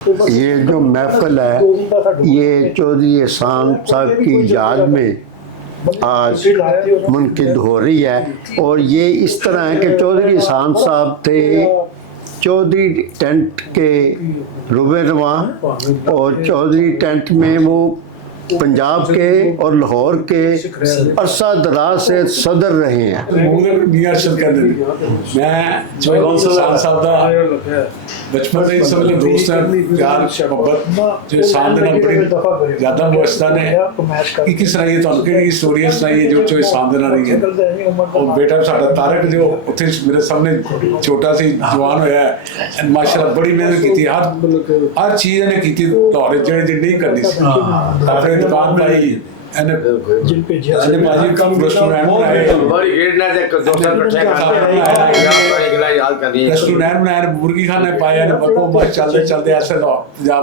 ये जो महफिल है ये चौधरी एहसान साहब की याद में आज मुनक़िद हो रही है। और ये इस तरह है कि चौधरी एहसान साहब थे चौधरी टेंट के रुबेनुमा, और चौधरी टेंट में वो पंजाब के और लाहौर के अरसा दराज से सदर रहे हैं। बचपन से सब दोस्त हैं, प्यार मोहब्बत जो एहसान दे नाल बड़ी ज़्यादा वास्ता ने कि सुनाइए तुहानू किहड़ी स्टोरी सुनाइए जो एहसान दे नाल रही है। और बेटा साडा तारक जो उत्थे मेरे सामने छोटा सी जवान होया है, माशाअल्लाह बड़ी मेहनत की, हर चीज़ ने की लाहौर जिहड़ी नहीं करनी सी। अपनी दुकान पाई रेस्टोरेंट बनाया, मुर्गी खाने पाया, चलते चलते ऐसे पंजाब